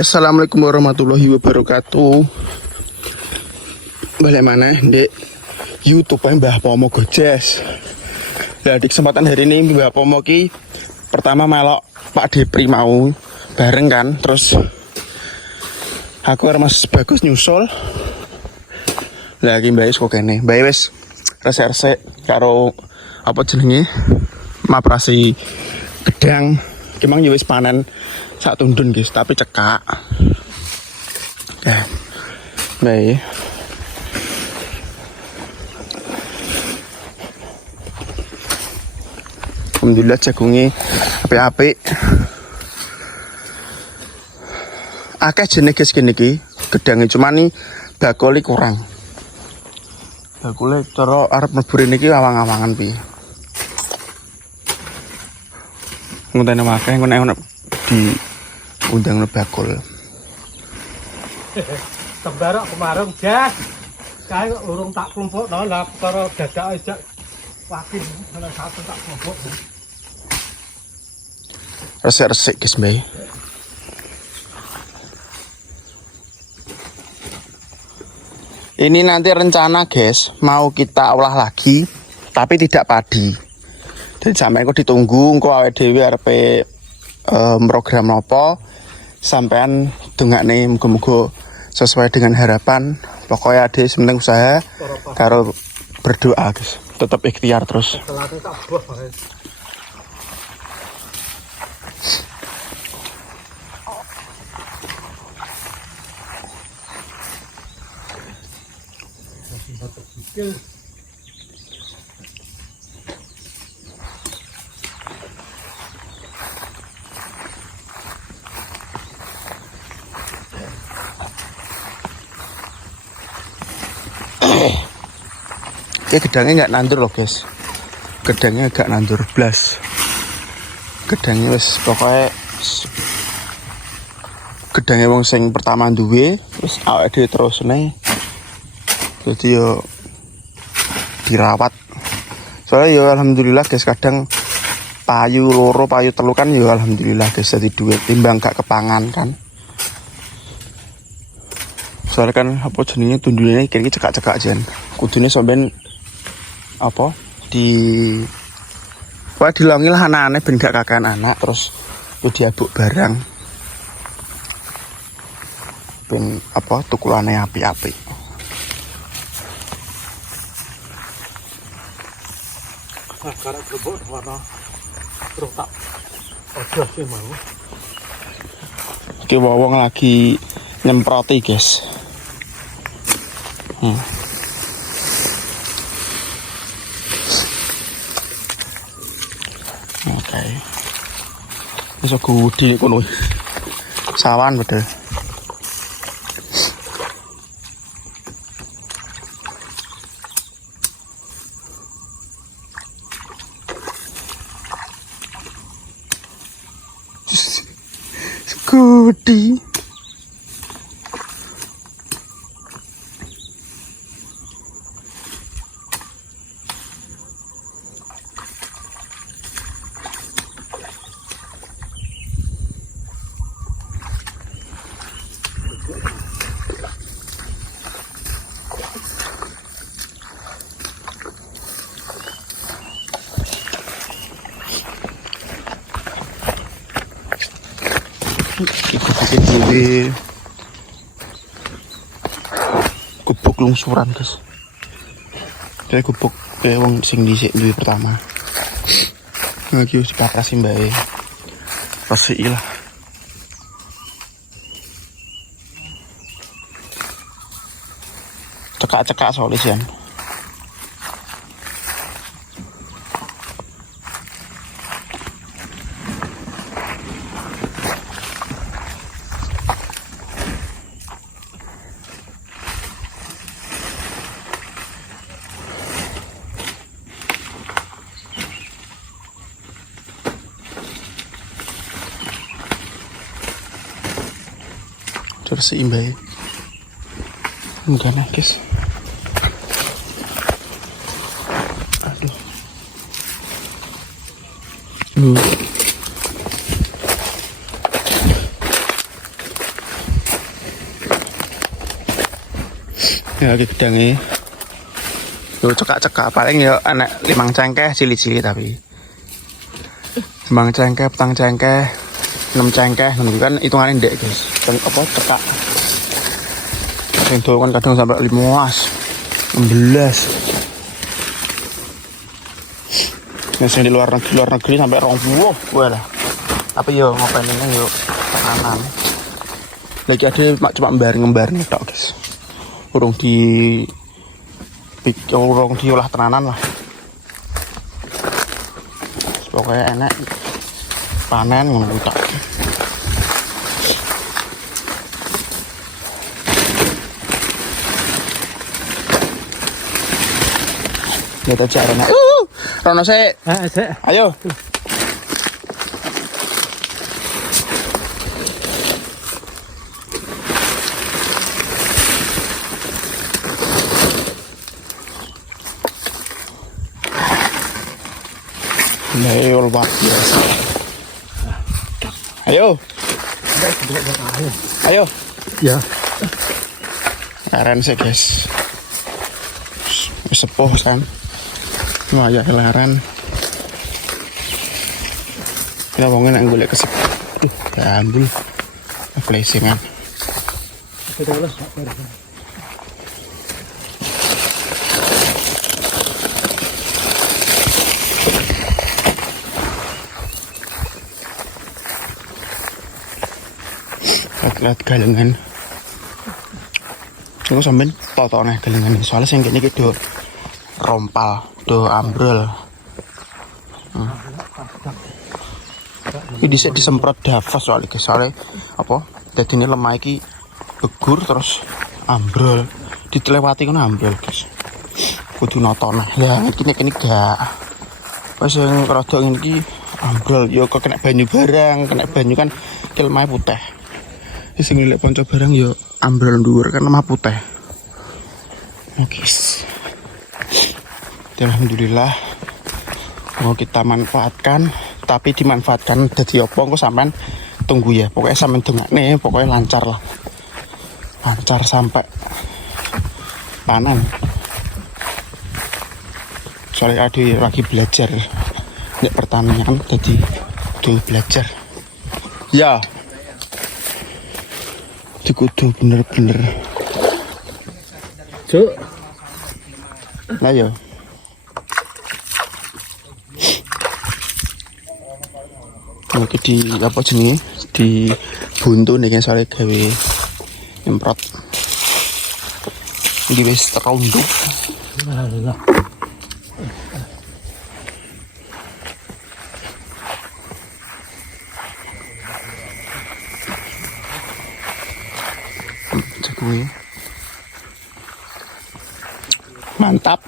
Assalamualaikum warahmatullahi wabarakatuh. Balik mana di YouTube Mbah Pomo Gojes. Nah, di kesempatan hari ini Mbah Pomo ki pertama melok Pak Depri mau bareng kan, terus aku karo Mas Bagus nyusul. Lagi Mbah wis kok kene. Mbah wis resek-resek karo apa jenenge? Maprasi gedang. Kemang ya wis panen sak tundun guys, tapi cekak. Ya. Baik. Alhamdulillah jagungnya apik-apik. Akeh jenis guys gini ki, gedangnya cuma nih bakuli kurang. Bakuli cara arep mlebu niki awang-awangan piye. Ngontene akeh ngono di undang bakul. Sembarang kemarung jas. Kae urung tak klumpukno lah para dadak ajak wakil ana satu tak klumpuk. Resik-resik guys, Mbak. Ini nanti rencana guys, mau kita olah lagi tapi tidak padi. Jadi sampai kok ditunggu engko awake dhewe arepe program apa sampean dongakne muga-muga sesuai dengan harapan. Pokoknya ade sementing usaha karo berdoa guys, tetap ikhtiar terus. Ya gedangnya nggak nandur loh guys, gedangnya agak nandur blas, gedangnya wis pokoknya gedangnya wong sing pertama duwe wis awake dhewe terus nih, jadi yo dirawat. Soalnya yo alhamdulillah guys, kadang payu loro payu telu kan yo alhamdulillah guys, jadi duit timbang gak kepangan kan. Soalnya kan apa jenenge tundune kene cekak-cekak jen. Kudune sampean apa wah dilongi lah anak-anak ben gak kakan anak, terus yo diabuk barang. Ben apa tukulane api-api. Nah, karek grebok warna terus tak ojo sih mau. Oke, wong lagi nyemproti guys. Oke. Iso gudi kono. Sawan betul. Gudi. Ikut di gubuk lungsuran guys, kayak gubuk kayak wong sing dhisik duwe pertama. Lagi wis dipakrasi mbae resiki lah. Cekak-cekak soalnya sian. Terus imbai enggak nangkis. Aduh. Ya iki gedange. Yo cekak-cekak paling yo anak 5 cengkeh cili-cili tapi. 5 cengkeh, petang cengkeh, 6 cengkeh, ngono kan hitungane ndek, guys. Dan apa cekak. Sing dol kan kadang sampai 15, 16. Yang di luar negeri sampai 20, wah lah. Tapi yo ngapain ini yo tenanan. Lagi ada cuma ngembar nih tok, guys. Urung diolah tenanan lah. Pokoknya enak panen ngono tok. Kita cari nak. Rono sik. Sik. Ayo. Leol banget biasa. Ayo. Ayo. Ya. Laren sih guys. Sepuh kan. Wah ya laren. Kita bangun yang golek kesep. Ya ambul. Flashingan. Lihat galengan. Aku sampein totone galengan soalnya sing kene iki do rompal, do ambrol. Iki dhisik disemprot dafas soalnya guys, soalnya apa? Dadine lemah iki begur terus ambrol. Ditlewati kono ambrol, guys. Kudu notone. Ya kene gak. Pas yang rada ngene iki ambrol, yo kok kena banyu barang, kena banyu kan lemahe putih. Sing nilai ponco barang yo ambrol dhuwur kan lemah putih. Oke. Alhamdulillah mau kita manfaatkan, tapi dimanfaatkan dadi apa engko sampean tunggu ya. Pokoknya sampean dengakne pokoknya lancar lah. Lancar sampai panen. Soalnya ada lagi belajar nek pertanian jadi tuh belajar. Ya. Kudu bener-bener Cuk. Lah yo. Oke di apa jenenge? Di buntu nih kan soalnya gawe nyemprot. Iki wis terunduk. Alhamdulillah. Mantap,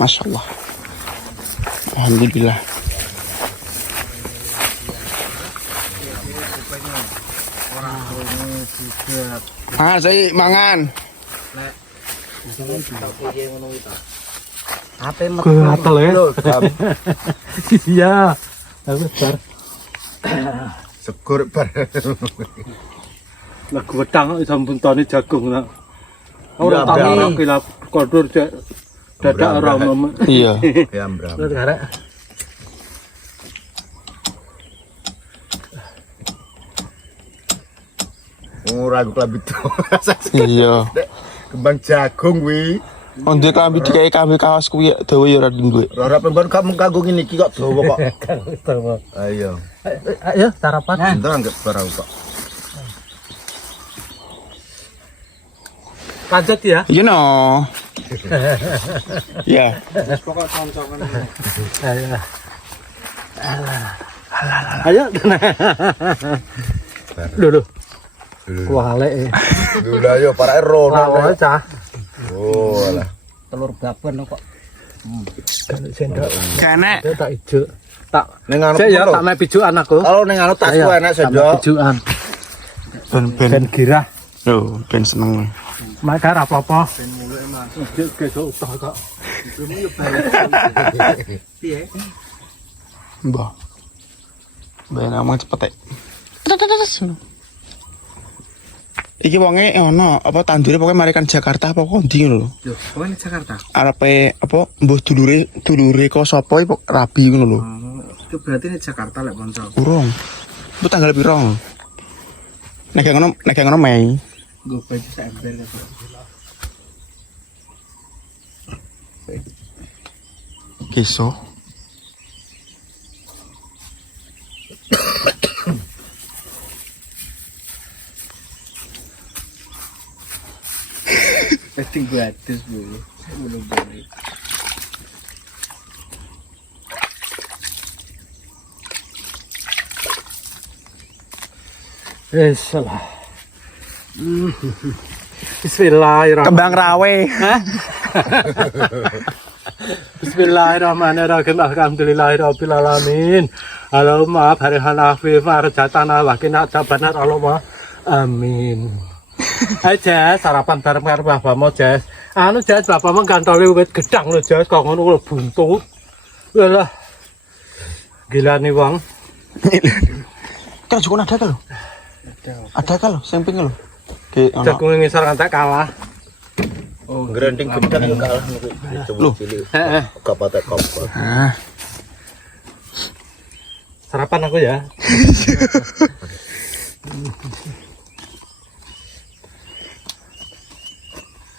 masya Allah. Alhamdulillah. Saya mangan. Apa ngatel ya? Iya. Bar. Segur bar. Lah gedang kok sampun tani jagung nak. Ora tani kila kodur dadak ora mem. Iya. Ya mbram. Ora aku klambi to. Iya. Kembang jagung kuwi. Onde klambi dikai klambi kaos kuwi dawa ya ora duwe. Ora pemban kamu kanggo ngene iki kok dawa kok. Ayo. Ayo sarapan. Entar anggap barang kok. Lanjut ya. You know. Ya. Pokok concokan. Ayo. Lho. Kualek. Lho ayo para rono. Lawa cah. Oh alah. Telur baban kok. Kan sendok. Kene. Tak ijo. Tak Ning anu ya tak mek pijukan aku. Kalau ning anu tasku enak sendok. Pijukan. Ben girah. lho, ben seneng. Makar apa-apa. Ben muluk langsung gesuk utuh kok. Piye? Mbah. Mbah ngomong cepet. Iki wonge ono apa tandure pokoke marikan Jakarta apa kondi ngono lho. Loh, kowe ning Jakarta. Arepe apa mbuh dulure kok sapa iku rabi ngono lho. Itu berarti ning Jakarta lek kanca. Urung. Itu tanggal piro? Nek ngono Mei. Nggo baju sak ember kan. Kiso. Pasti gratis bu. Belum beli. Salah. Bismillahirrahmanirrahim. Kembang rawe. Bismillahirrahmanirrahim. Alhamdulillahirabbil alamin. Allahumma barik lana fi farjatana wa qina adzabannar. Allahumma amin. Aja sarapan bareng karo bapamu, Jas. Anu Jas, bapamu gantole wit gedang lho, Jas, kok ngono lho buntut. Lah. Gila nih, Wong. Kan juga ada kan lho. Ada kan lho, sing ping lho. Ki ono. Jagung ngisor kantek kalah. Oh, granding gedang yo kalah Loh. Heeh. Kapatek kapat. Ah, Sarapan aku ya.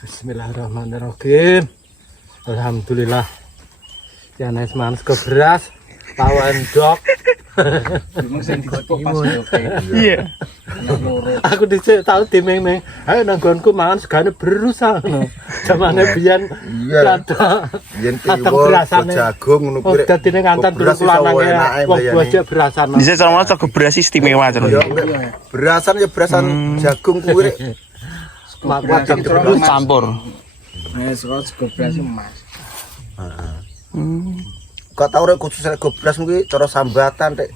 Bismillahirrahmanirrahim. Alhamdulillah. Ya naik manis ke beras, tawan dok. iya. Aku dicek tahu timeng-meng. Ayo nanggonku mangan segane berusaha. Zamane biyen Iya. kata Yen kadang kiwo berasane. jagung ngono Oh, dadine ngantan beras dulu iso lanange enake wong mbayani. buah berasan. Bisa cara cok beras istimewa terus. Yo berasan ya berasan jagung kuwi rek. Macam Lu campur. sego beras emas. Kok tau rek khusus rek beras kuwi cara sambatan rek.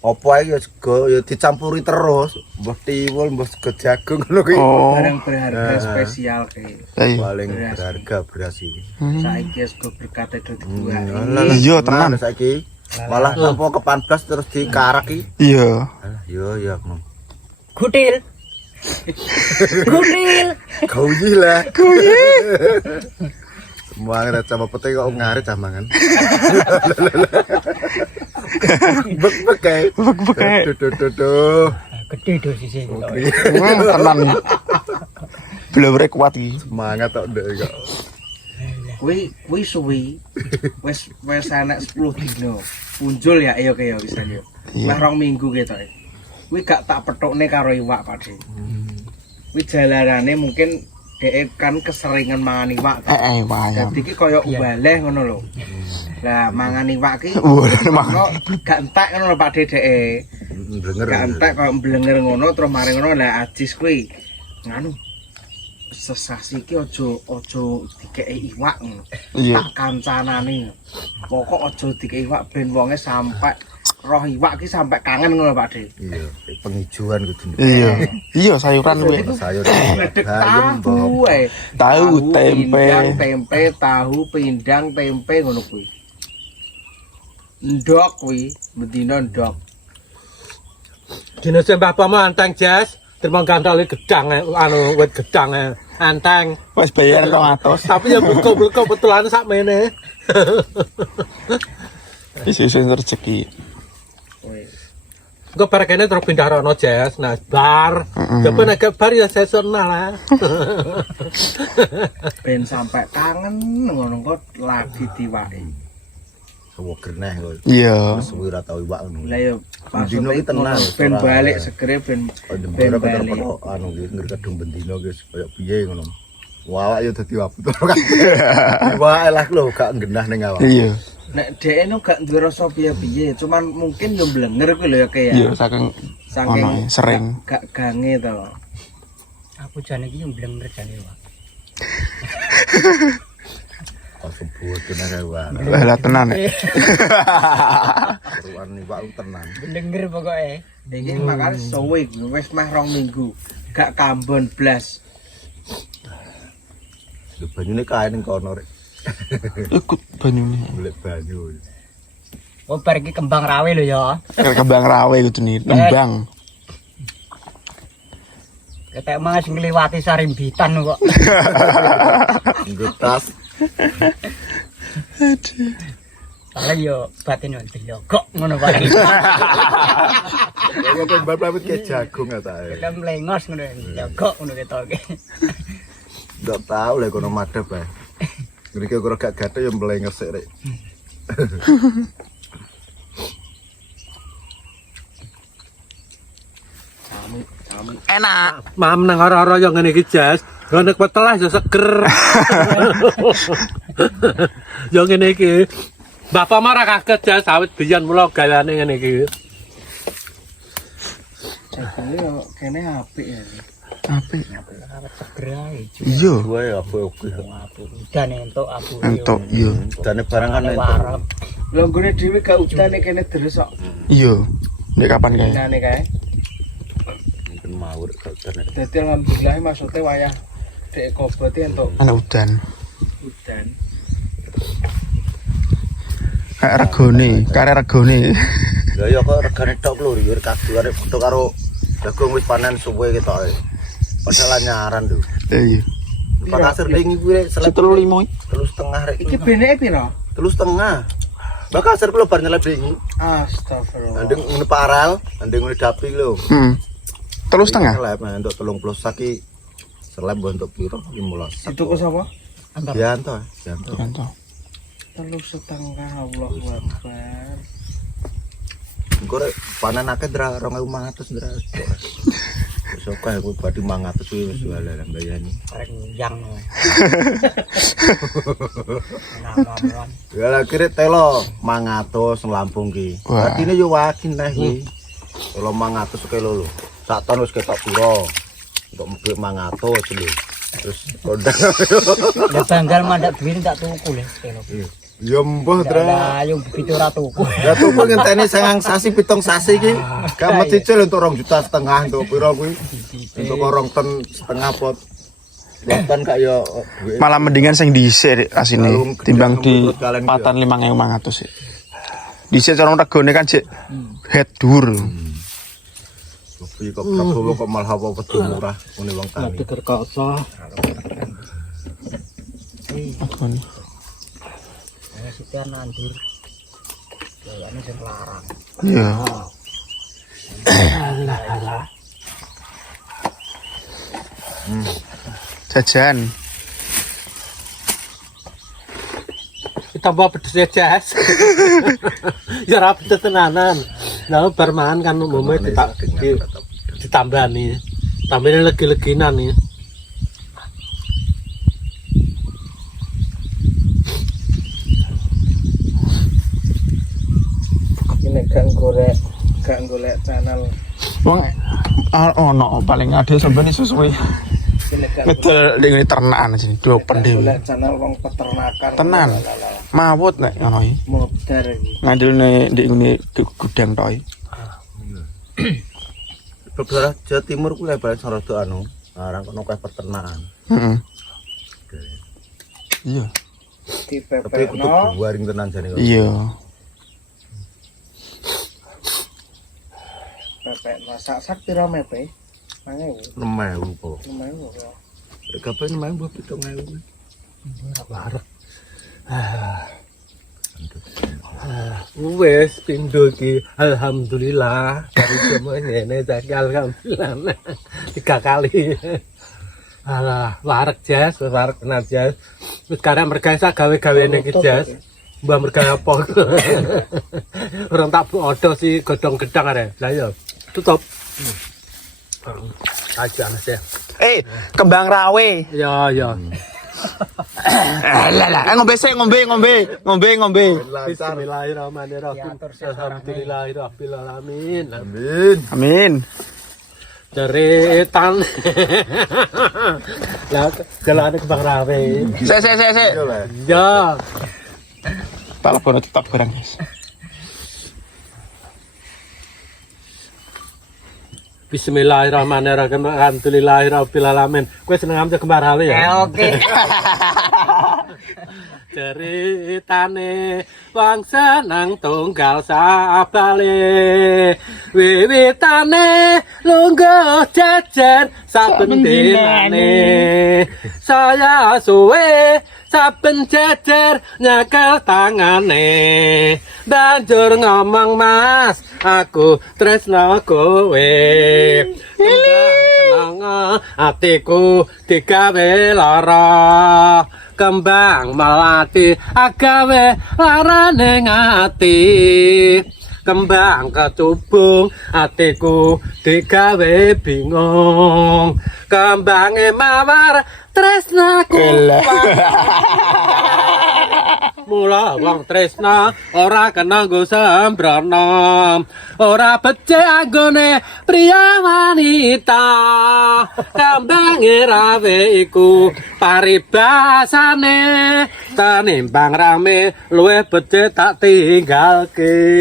Apa ae ya sego ya dicampuri terus, mbah tiwul, mbah sego jagung ngono kuwi. Oh. Barang berharga spesial kayak. Paling berharga beras iki. Saiki sego berkate do dibuat. Iya, tenan. Saiki malah tanpa kepanblas terus dikarak iki. Iya. Alah, yo ya ngono. Kutil. Kutil. Kau gila. Semua ngira sama pete kok ngarit sambangan. Bek-bek kae. Bek-bek kae. Duh. Gede dosisnya. Tenan. Belum kuat iki. Semangat tok ndek kok. Kuwi suwi. Wis enek 10 dino. Punjul ya ayo kaya bisa yo. Iya. Wis 2 minggu ketok. Kuwi gak tak petokne karo iwak Pak. Kuwi jalarane mungkin dhek kan keseringan mangan iwak. Wah. Dadi ki koyo baleh ngono lho. Lah mangan iwak ki gak entek ngono lho Pak Dhek. Blenger. Gak entek koyo mblenger ngono terus mari ngono lah ajis kuwi. Nganu sesasi ki aja dikeki iwak ngono. Iya. Tak kancanane. Pokok aja dikeki iwak ben wonge sampai roh iwak ki sampai kangen ngono Pak Dhek. Iya, penghijauan kudu. Iya. Iya, sayuran kuwi. Sayur. Gledek tahu ae. Tahu, tempe. Tempe, tahu, pindang, tempe ngono kuwi. Ndok kuwi, bedina ndok. Dina sing bapamu anteng Jas, terima gantole gedang anu wit gedang anteng. Wis bayar 200. Tapi ya buka-buka betulan sakmene. Isu-isu rezeki. Engko bar kene terus pindah rono Jas. Nah, bar. Coba nek bar ya seasonal lah. Ben sampai kangen ngono kok lagi diwaki. Sewo greneh kok. Iya. Suwi ra tau iwak ngono. Lah ya Bendino ki tenang. ben balik segere ben Ben balik. Anu ki ngger kadung bendino ki koyo piye ngono. Wawak ya dadi wabuh kabeh. Wah, elah lho gak genah ning awak. Iya. nek dhek eno gak duwe rasa piye-piye, cuman mungkin yo blenger kuwi lho ya kayak. Iya, saking sering. Gak gange to. Aku jane iki yo blenger jane wae. Kok sebut tenan wae. Lah tenan nek. Ruan iwak tenan. Blenger pokoke. Iki makane suwe wis meh 2 minggu. Gak kambon blas. Lho banyune kae ning kono rek. Ikut banyune. Golek banyu. Oh, bar iki kembang rawe lho ya. Kembang rawe kudu nih, nembang. Ketek mas ngliwati Sarimbitan kok. Getas. Ala yo batin yo delok ngono bareng. Ya tembal pamit ke jagung ta. Kita mlengos ngono delok ngono ketoke. Ndak tahu lek kono madhep ae. Ngriki kok gak gathek yo mlengos sik rek. Enak. Mam nang ora-ora yo ngene iki Jas. Ngene petelah yo seger. Yo ngene iki. Bapak marah kaget Jas awit biyen mulo gaweane ngene iki. Jagungnya yo kene apik ya. Apik. Awet seger ae. Iya. Gue apa oke. Udan entuk abu. Entuk, iya. Dane barang kan entuk. Warep. Lho nggone dhewe gak udane kene deres kok. Iya. Nek kapan kae? Udane kae. Mungkin mawur gak dane. Dadi alhamdulillah maksudnya wayah dek kobote entuk Ana udan. udan. Kayak regone. Ya ya kok regane tok lho ya kaduane foto karo jagung wis panen suwe ketoke. Padahal nyaran lho. Iya. Pak kasir ding kuwi seleb 1,5. 3,5 rek. Iki beneke piro? 3,5. Pak kasir kulo bar nyeleb ding. Astagfirullah. Andeng ngene paral, andeng ngene dapi lho. 3,5. Seleb untuk 30 saki. Seleb untuk piro? 15. Dituku sapa? Bianto, Bianto. Kanto. 3,5 Allahu Akbar. Engko rek panen akeh dra 2.500 dra. Sok kae kuwi badi 500 kuwi wis wala mbayani. Bareng yang. Nama-nama. Ya lah kira telo 500 Lampung ki. Wah. Atine yo wakin teh kuwi. Telo 500 kilo lho. Sak ton wis ketok piro. Untuk mbek 500 lho. Terus kondang. Ya banggal mandak duwin tak tuku le kilo. Ya mbah dra. Lah yo begitu ora tuku. Ya tuku ngenteni 9 sasi 7 sasi ki. Gak mesti cil untuk 2,5 juta untuk piro kuwi. Untuk 2 ton setengah pot. Bahkan kak yo duit. Malah mendingan sing dhisik asine Balung timbang di gedang kalian patan 5.500 sih. Dhisik cara regone kan sik head dhuwur. Kopi kok Prabowo kok malah apa wedi murah ngene wong tani. Deger kaca. Agone. Ya sudah nandur. Kayaknya sing larang. Iya. Jajan. Tambah pedes ya Jas. Ya ra pedes tenanan. Nah bar mangan kan umume ditambani. Tambahane legi-leginan nih. Ini gak golek channel. Wong ono paling ada sampeyan sesuai Ini gak ngedol ning ternakan sini diopen dhewe. golek channel wong peternakan. Tenan. Mawut nek ngono iki. Modar iki. Ngandilne ndek ngene gudang tok iki. Beberapa Jawa Timur ku lebar sarada anu, arang kono kae peternakan. Heeh. Iya. Tapi kudu Dipepekno. waring tenan jane kok. Iya. Pepekno sak piro mepe? 5.000. 6.000 po. 5.000 ya. Kabeh 6.000 7.000. Warek. Wes pindho iki alhamdulillah dari semua ngene saiki alhamdulillah 3 kali. Alah, warek Jas, warek tenan Jas. Wis karek mergawe sak gawe-gaweane iki Jas. Mbah mergawe apa? Orang tak odo sih godhong gedang arek. Lah ya, tutup. Aja Mas ya. Kembang rawe. Ya, ya. Lah, ngombe sik, ngombe. Bismillahirrahmanirrahim. Alhamdulillahirabbil alamin. Amin. Amin. Ceretan. Lah galane kembang rawe. Sik. Yo lah. Ya. Tak lebono tetap barang, guys. Bismillahirrahmanirrahim. Alhamdulillahirabbil alamin. Kowe seneng ampe kembang rawe ya? Oke. ceritane wong seneng tunggal sabale wiwitane lungguh jejer saben dinane saya suwe saben jejer nyekel tangane banjur ngomong mas aku tresno kowe seneng atiku digawe lara kembang melati agawe larane ngati kembang ketubung atiku digawe bingung kembange mawar tresnaku mula wong tresna ora kena nggo sembrono ora becik anggone priya wanita kambange rawe iku paribasane tenimbang rame luwih becik tak tinggalke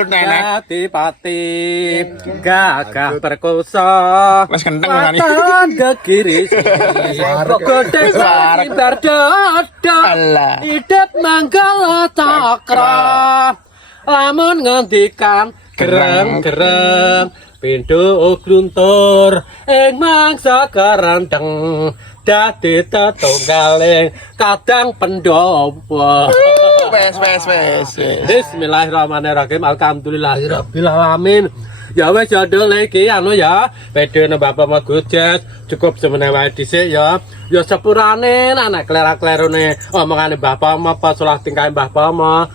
Pati-pati gagah perkosa Wes kenteng ngene. Watan gegiri godhe ibar dodo hidup manggala cakra lamun ngendikan gereng-gereng pindho gluntur ing mangsa kerendeng dadi tetunggaling kadang pendopo Wes. Bismillahirrahmanirrahim. Alhamdulillahirabbil alamin. Ya wis jadul iki anu ya. Pede nang Bapak Magujes cukup semene wae dhisik ya. Ya sepurane nek klera-klerone omongane Bapak apa salah tingkahe Bapak apa.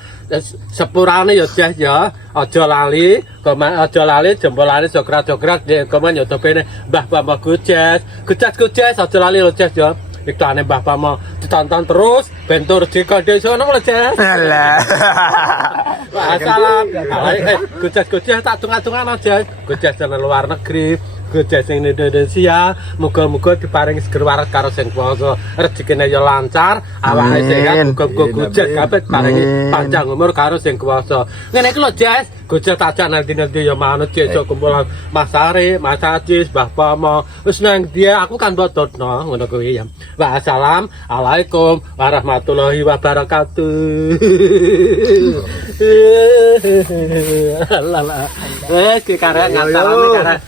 Sepurane ya Jes ya. Aja lali, jempolane jograk-jograk komen ya topene Bapak Magujes. Gujes aja lali lho Jes ya. Iklane Mbah Pamo ditonton terus bentur jika desa ngono lho Jes. Alah. Salam. Gujes tak tungan-tungan aja. Gujes nang luar negeri, gujes ning Indonesia, muga-muga diparingi seger waras karo sing kuwasa, rezekine ya lancar, awake sehat, muga-muga gujes kabeh paringi panjang umur karo sing kuwasa. Ngene iki lho Jes, gujes tak jak nanti-nanti ya manut desa kumpulan Mas Ari, Mas Ajis, Mbah Pamo. Wis nang dia aku kan bodotno ngono kuwi ya. Wassalamualaikum warahmatullahi wabarakatuh. Lala. Ki karek ngasalane karek.